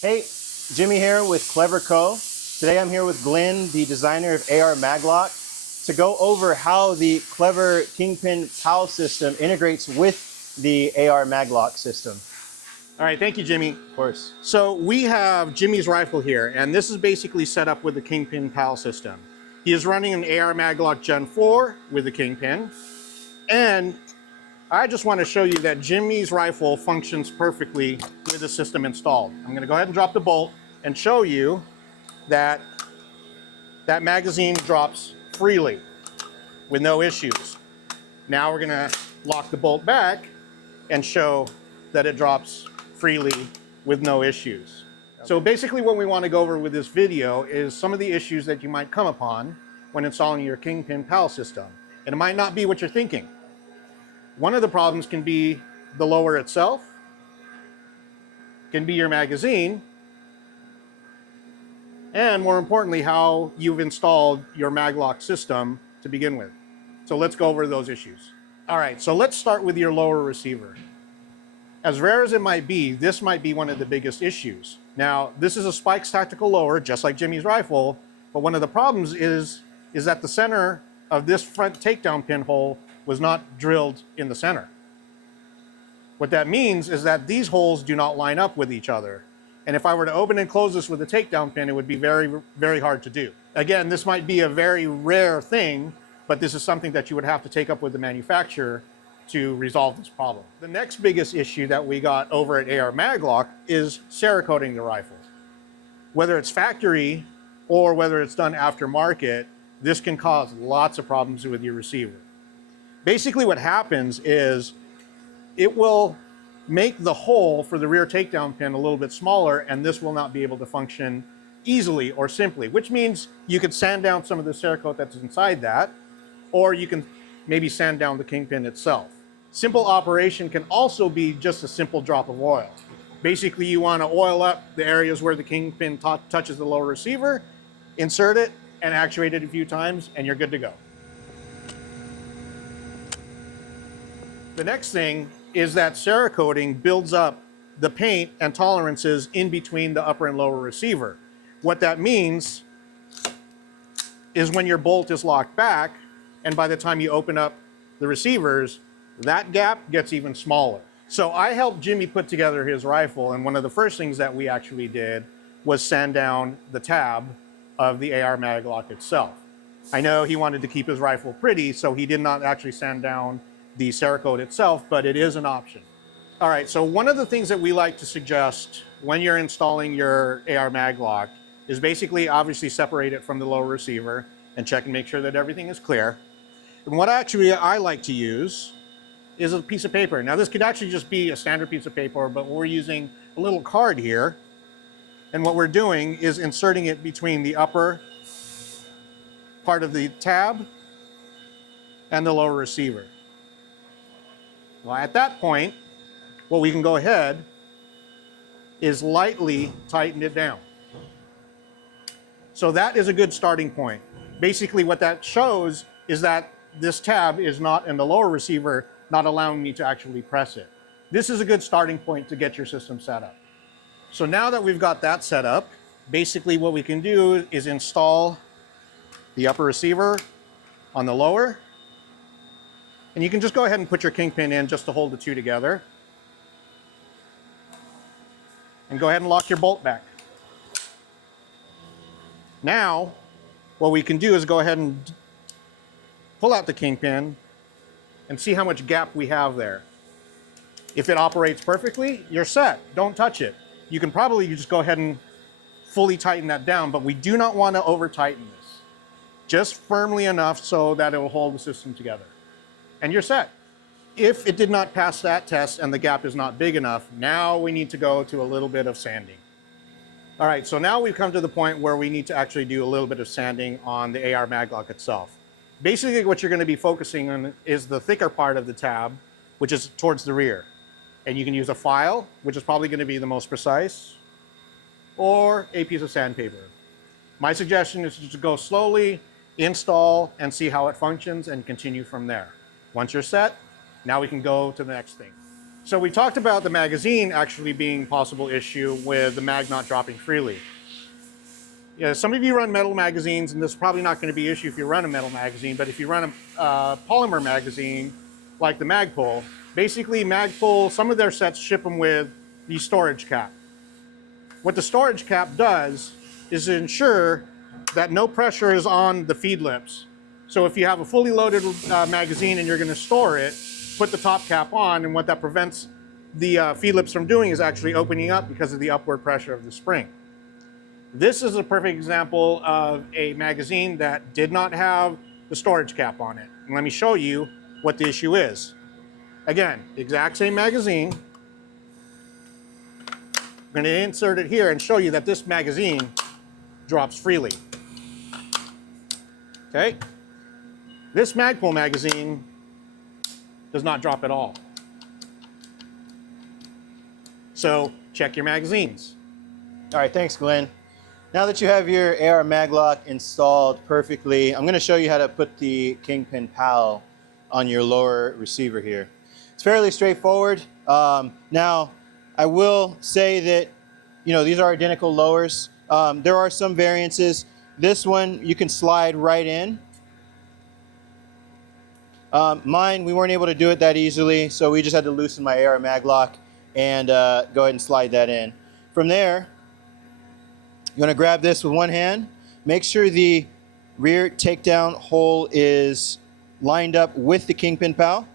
Hey, Jimmy here with Clever Co. Today I'm here with Glenn, the designer of AR Maglock, to go over how the Clever Kingpin PAL system integrates with the AR Maglock system. All right, thank you, Jimmy. Of course. So we have Jimmy's rifle here, and this is basically set up with the Kingpin PAL system. He is running an AR Maglock Gen 4 with the Kingpin, and I just want to show you that Jimmy's rifle functions perfectly with the system installed. I'm going to go ahead and drop the bolt and show you that that magazine drops freely with no issues. Now we're going to lock the bolt back and show that it drops freely with no issues. So basically what we want to go over with this video is some of the issues that you might come upon when installing your Kingpin PAL system. And it might not be what you're thinking. One of the problems can be the lower itself, can be your magazine, and more importantly, how you've installed your Maglock system to begin with. So let's go over those issues. All right, so let's start with your lower receiver. As rare as it might be, this might be one of the biggest issues. Now, this is a Spikes tactical lower, just like Jimmy's rifle, but one of the problems is that the center of this front takedown pinhole was not drilled in the center. What that means is that these holes do not line up with each other. And if I were to open and close this with a takedown pin, it would be very, very hard to do. Again, this might be a very rare thing, but this is something that you would have to take up with the manufacturer to resolve this problem. The next biggest issue that we got over at AR Maglock is Cerakoting the rifle. Whether it's factory or whether it's done aftermarket, this can cause lots of problems with your receiver. Basically what happens is it will make the hole for the rear takedown pin a little bit smaller, and this will not be able to function easily or simply, which means you could sand down some of the Cerakote that's inside that, or you can maybe sand down the Kingpin itself. Simple operation can also be just a simple drop of oil. Basically, you want to oil up the areas where the Kingpin touches the lower receiver, insert it, and actuate it a few times, and you're good to go. The next thing is that Cerakoting builds up the paint and tolerances in between the upper and lower receiver. What that means is when your bolt is locked back, and by the time you open up the receivers, that gap gets even smaller. So I helped Jimmy put together his rifle, and one of the first things that we actually did was sand down the tab of the AR Maglock itself. I know he wanted to keep his rifle pretty, so he did not actually sand down the Cerakote itself, but it is an option. All right, so one of the things that we like to suggest when you're installing your AR Maglock is basically obviously separate it from the lower receiver and check and make sure that everything is clear. And what actually I like to use is a piece of paper. Now this could actually just be a standard piece of paper, but we're using a little card here. And what we're doing is inserting it between the upper part of the tab and the lower receiver. Well, at that point, what we can go ahead is lightly tighten it down. So that is a good starting point. Basically what that shows is that this tab is not in the lower receiver, not allowing me to actually press it. This is a good starting point to get your system set up. So now that we've got that set up, basically what we can do is install the upper receiver on the lower. And you can just go ahead and put your Kingpin in just to hold the two together. And go ahead and lock your bolt back. Now, what we can do is go ahead and pull out the Kingpin and see how much gap we have there. If it operates perfectly, you're set. Don't touch it. You can probably just go ahead and fully tighten that down, but we do not want to over tighten this. Just firmly enough so that it will hold the system together. And you're set. If it did not pass that test and the gap is not big enough, now we need to go to a little bit of sanding. All right, so now we've come to the point where we need to actually do a little bit of sanding on the AR Maglock itself. Basically what you're going to be focusing on is the thicker part of the tab, which is towards the rear. And you can use a file, which is probably going to be the most precise, or a piece of sandpaper. My suggestion is to go slowly, install, and see how it functions, and continue from there. Once you're set, now we can go to the next thing. So we talked about the magazine actually being a possible issue with the mag not dropping freely. Yeah, some of you run metal magazines, and this is probably not going to be an issue if you run a metal magazine, but if you run a polymer magazine like the Magpul, basically Magpul, some of their sets ship them with the storage cap. What the storage cap does is ensure that no pressure is on the feed lips. So if you have a fully loaded magazine and you're going to store it, put the top cap on, and what that prevents the feed lips from doing is actually opening up because of the upward pressure of the spring. This is a perfect example of a magazine that did not have the storage cap on it. And let me show you what the issue is. Again, exact same magazine. I'm going to insert it here and show you that this magazine drops freely. Okay? This Magpul magazine does not drop at all. So check your magazines. All right, thanks, Glenn. Now that you have your AR Maglock installed perfectly, I'm going to show you how to put the Kingpin PAL on your lower receiver here. It's fairly straightforward. Now, I will say that, you know, these are identical lowers. There are some variances. This one you can slide right in. Mine, we weren't able to do it that easily, so we just had to loosen my AR Maglock and go ahead and slide that in. From there, you want to grab this with one hand. Make sure the rear takedown hole is lined up with the Kingpin PAL.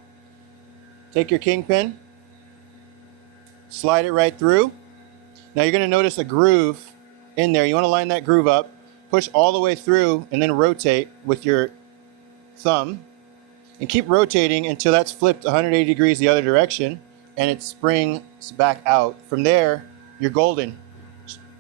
Take your Kingpin, slide it right through. Now you're going to notice a groove in there. You want to line that groove up, push all the way through, and then rotate with your thumb. And keep rotating until that's flipped 180 degrees the other direction, and it springs back out. From there, you're golden.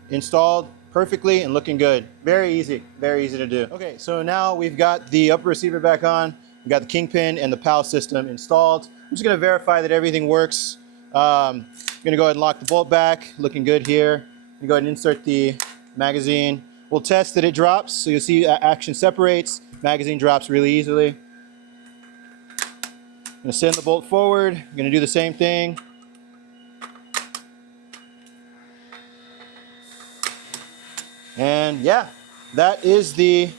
Installed perfectly and looking good. Very easy to do. Okay, so now we've got the upper receiver back on. We've got the Kingpin and the PAL system installed. I'm just gonna verify that everything works. I'm gonna go ahead and lock the bolt back. Looking good here. I'm gonna go ahead and insert the magazine. We'll test that it drops. So you'll see action separates. Magazine drops really easily. I'm gonna send the bolt forward. I'm gonna do the same thing. And yeah, that is the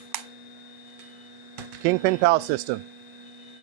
Kingpin PAL system.